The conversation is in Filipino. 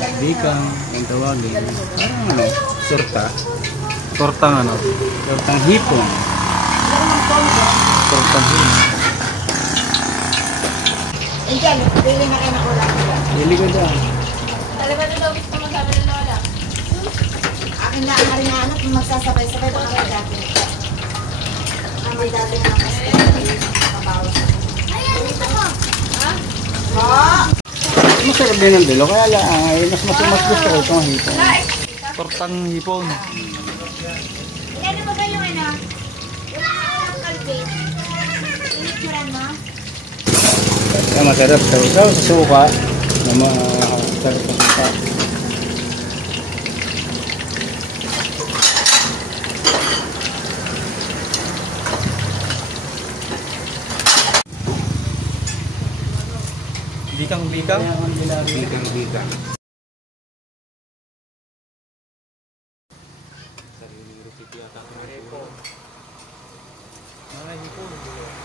Bikang, yung tawagin. Parang ano, surta. Tortang ano? Surtang hipon. Tortang hipon. Diyan, pili na kayo na ulam. Pili ko dyan. Talaga na daw gusto mo sabi ng lola. Akin na ang anak kung magsasabay-sabay baka may dati. May dati na mas kabawas. Ayan, ito mo. Ha? Masarap din ang bilo, kaya lang, mas gusto ko itong hipon. Tortang hipon. Ano mo ba yung ano? Yung mga kalpit? Inituran mo? Kaya masarap sa ikaw sa suka. Masarap sa suka. Bikang-bikang. Bikang. Sariling recipe yata. Mga hipon.